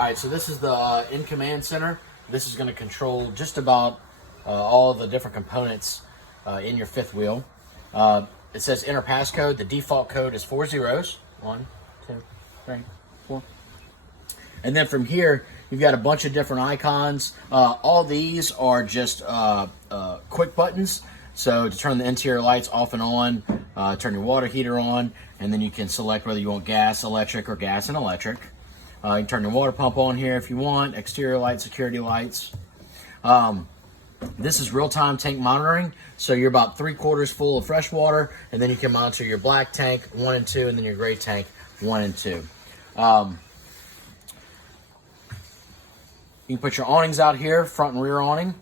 All right, so this is the in command center. This is going to control just about all the different components in your fifth wheel. It says enter passcode. The default code is 4 zeros. 1, 2, 3, 4. And then from here, you've got a bunch of different icons. All these are just quick buttons. So to turn the interior lights off and on, turn your water heater on, and then you can select whether you want gas, electric, or gas and electric. You can turn your water pump on here if you want, exterior lights, security lights. This is real-time tank monitoring. So you're about 3/4 full of fresh water, and then you can monitor your black tank 1 and 2, and then your gray tank 1 and 2. You can put your awnings out here, front and rear awning.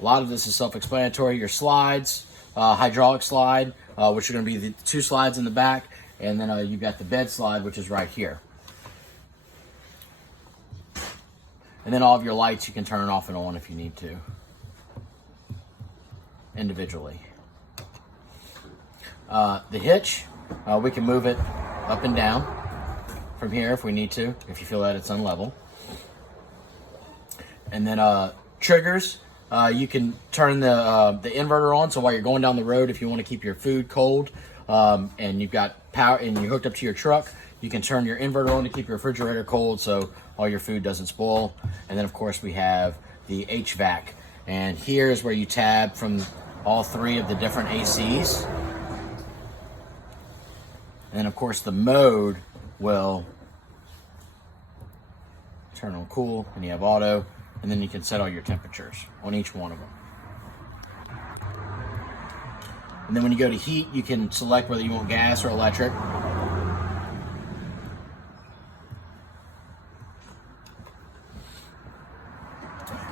A lot of this is self-explanatory. Your slides, hydraulic slide, which are going to be the 2 slides in the back, and then you've got the bed slide, which is right here. And then all of your lights you can turn off and on if you need to, individually. The hitch, we can move it up and down from here if we need to, if you feel that it's unlevel. And then triggers, you can turn the inverter on, so while you're going down the road, if you want to keep your food cold and you've got power and you're hooked up to your truck, you can turn your inverter on to keep your refrigerator cold so all your food doesn't spoil. And then of course we have the HVAC, and here is where you tab from all 3 of the different ACs. And then of course the mode will turn on cool, and you have auto, and then you can set all your temperatures on each one of them. And then when you go to heat, you can select whether you want gas or electric.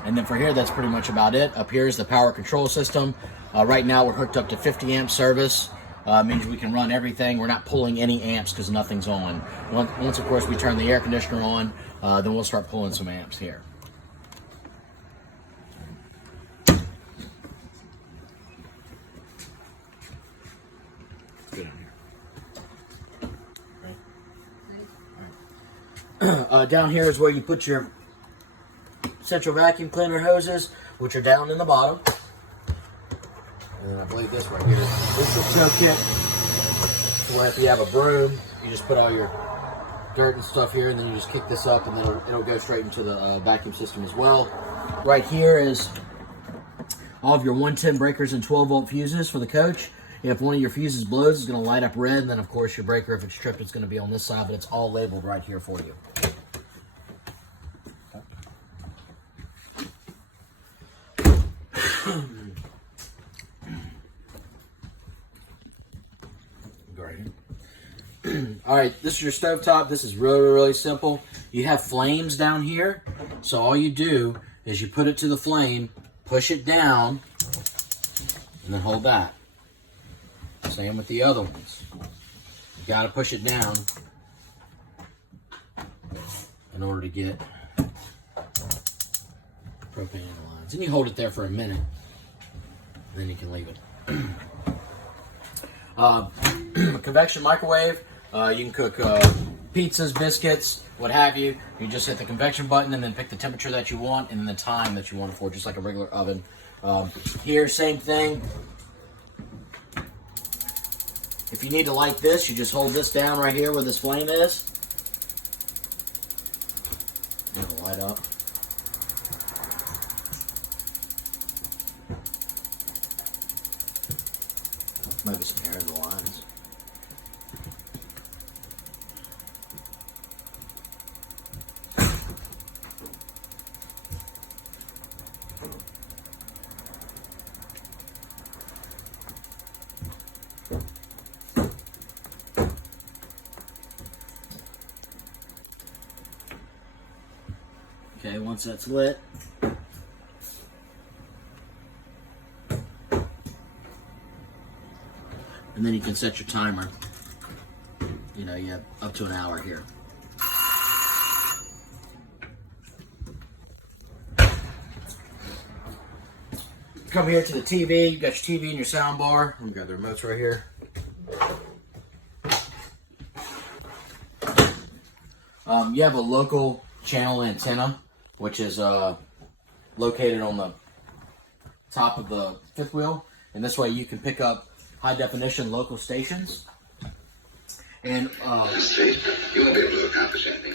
And then for here, that's pretty much about it. Up here is the power control system. Right now we're hooked up to 50 amp service. Means we can run everything. We're not pulling any amps because nothing's on. Once of course we turn the air conditioner on, then we'll start pulling some amps here. Down here is where you put your central vacuum cleaner hoses, which are down in the bottom. And then I believe this right here, this is a tow kit. Where if you have a broom, you just put all your dirt and stuff here, and then you just kick this up, and then it'll go straight into the vacuum system as well. Right here is all of your 110 breakers and 12 volt fuses for the coach. If one of your fuses blows, it's going to light up red, and then of course your breaker, if it's tripped, it's going to be on this side, but it's all labeled right here for you. All right, this is your stovetop. This is really, really simple. You have flames down here. So all you do is you put it to the flame, push it down, and then hold that. Same with the other ones. You got to push it down in order to get propane lines. And you hold it there for a minute, and then you can leave it. Convection microwave. You can cook pizzas, biscuits, what have you. You just hit the convection button and then pick the temperature that you want and then the time that you want it for, just like a regular oven. Here, same thing. If you need to light this, you just hold this down right here where this flame is. It'll light up. Might be some air in the lines. Okay, once that's lit, and then you can set your timer. You know, you have up to an hour here. Come here to the TV. You got your TV and your sound bar. Let me grab the remotes right here. You have a local channel antenna, which is located on the top of the fifth wheel, and this way you can pick up high definition local stations. And you won't be able to accomplish anything.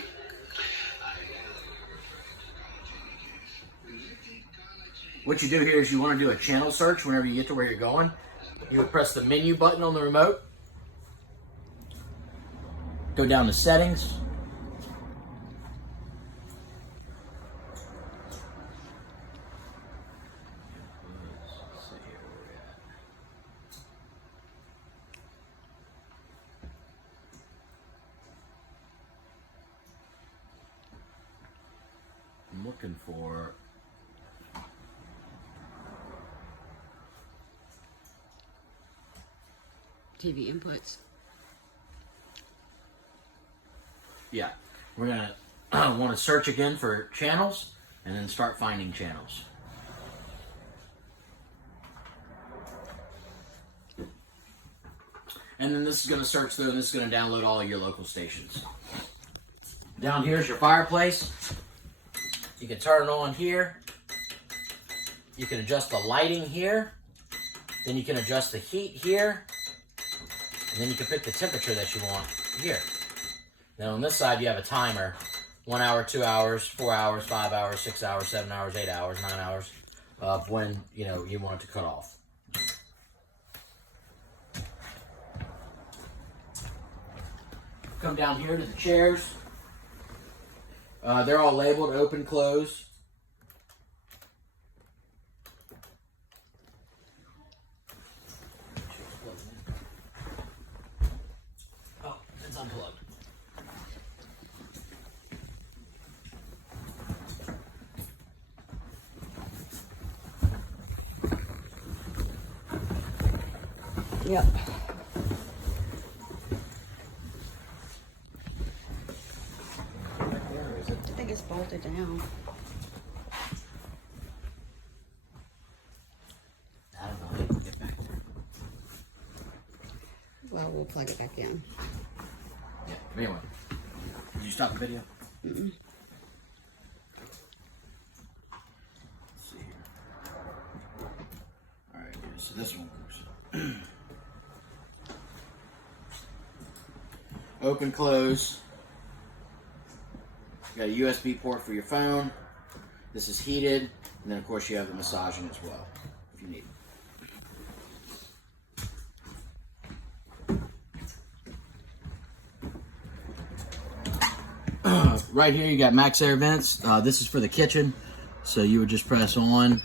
What you do here is you want to do a channel search whenever you get to where you're going. You would press the menu button on the remote, go down to settings, I'm looking for TV inputs. Yeah, we're gonna want to search again for channels and then start finding channels. And then this is going to search through and this is going to download all of your local stations. Down here is your fireplace. You can turn it on here. You can adjust the lighting here. Then you can adjust the heat here. And then you can pick the temperature that you want here. Then on this side, you have a timer. 1 hour, 2 hours, 4 hours, 5 hours, 6 hours, 7 hours, 8 hours, 9 hours of when you want it to cut off. Come down here to the chairs. They're all labeled open, close. Oh, it's unplugged. Yep. I think it's bolted down. I don't know how you can get back there. Well, we'll plug it back in. Yeah, anyway. Did you stop the video? Mm-mm. Let's see here. Alright, so this one works. Open, close. You got a USB port for your phone. This is heated. And then, of course, you have the massaging as well, if you need it. Right here, you got max air vents. This is for the kitchen. So you would just press on.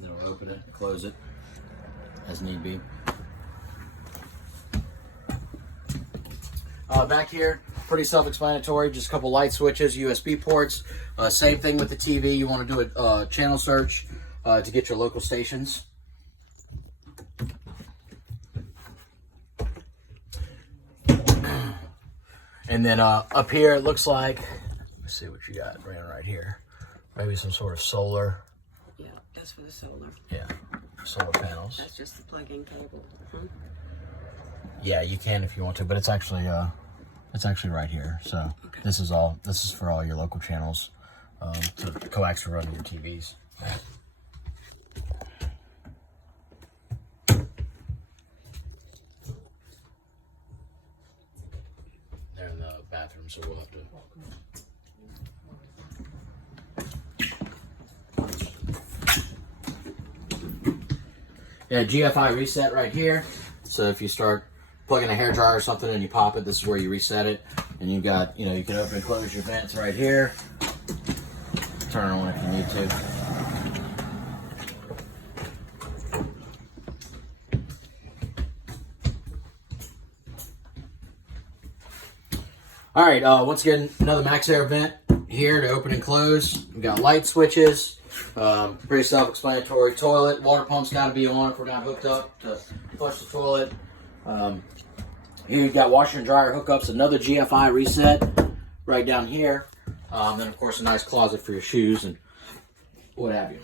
It'll open it, close it as need be. Back here, pretty self-explanatory. Just a couple light switches, USB ports. Same thing with the TV. You want to do a channel search to get your local stations. And then up here, it looks like, let's see what you got right here. Maybe some sort of solar. Yeah, that's for the solar. Yeah, solar panels. That's just the plug-in cable. Yeah, you can if you want to, but it's actually right here. So Okay. This is for all your local channels to coax to run your TVs. They're in the bathroom, so we'll have to. Yeah, GFI reset right here. So if you start plugging a hairdryer or something and you pop it, this is where you reset it. And you've got, you can open and close your vents right here. Turn it on if you need to. All right, once again, another max air vent here to open and close. We've got light switches. Pretty self-explanatory. Toilet, water pump's got to be on if we're not hooked up to flush the toilet. Here you've got washer and dryer hookups, another GFI reset right down here. Then of course a nice closet for your shoes and what have you.